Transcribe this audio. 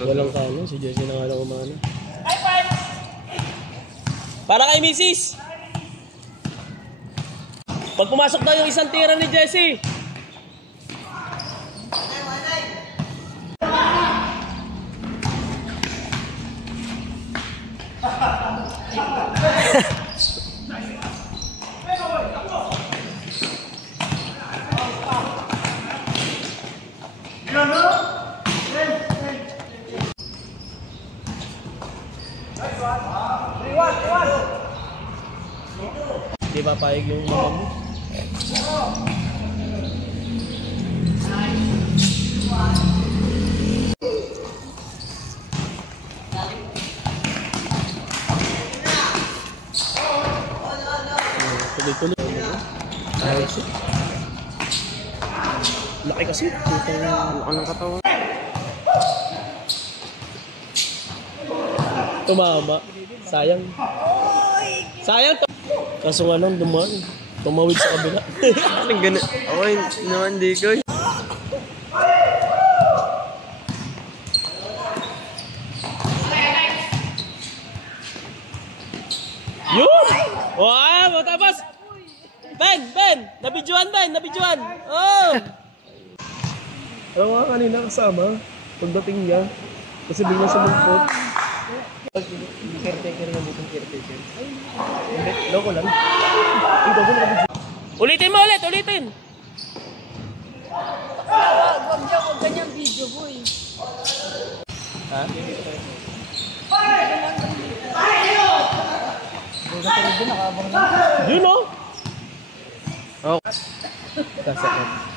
Walang kano, si Jessie na nga lang umana. Para kay Mrs. Pag pumasok daw yung isang tira ni Jessie. Di ba paig yung mama mo? Tuloy-tuloy. Ayos. Laki kasi. Laki ng katawan. Tumama. Sayang. Sayang. Kaso nga lang dumaan. Tumawid sa kabila. Anong gano'n? Okay naman di ko. Yun! Wow! Matapos! Ben! Ben! Nabidyoan Ben! Nabidyoan! Oh! Alam nga kanina kasama. Pagdating niya. Kasi bigla sumulpot. Caretaker na butong caretaker. Hindi, loko lang. Ulitin mo ulit! Ulitin! Huwag ganyang video, boy. Ha? Yun o! Oh. Kasakit.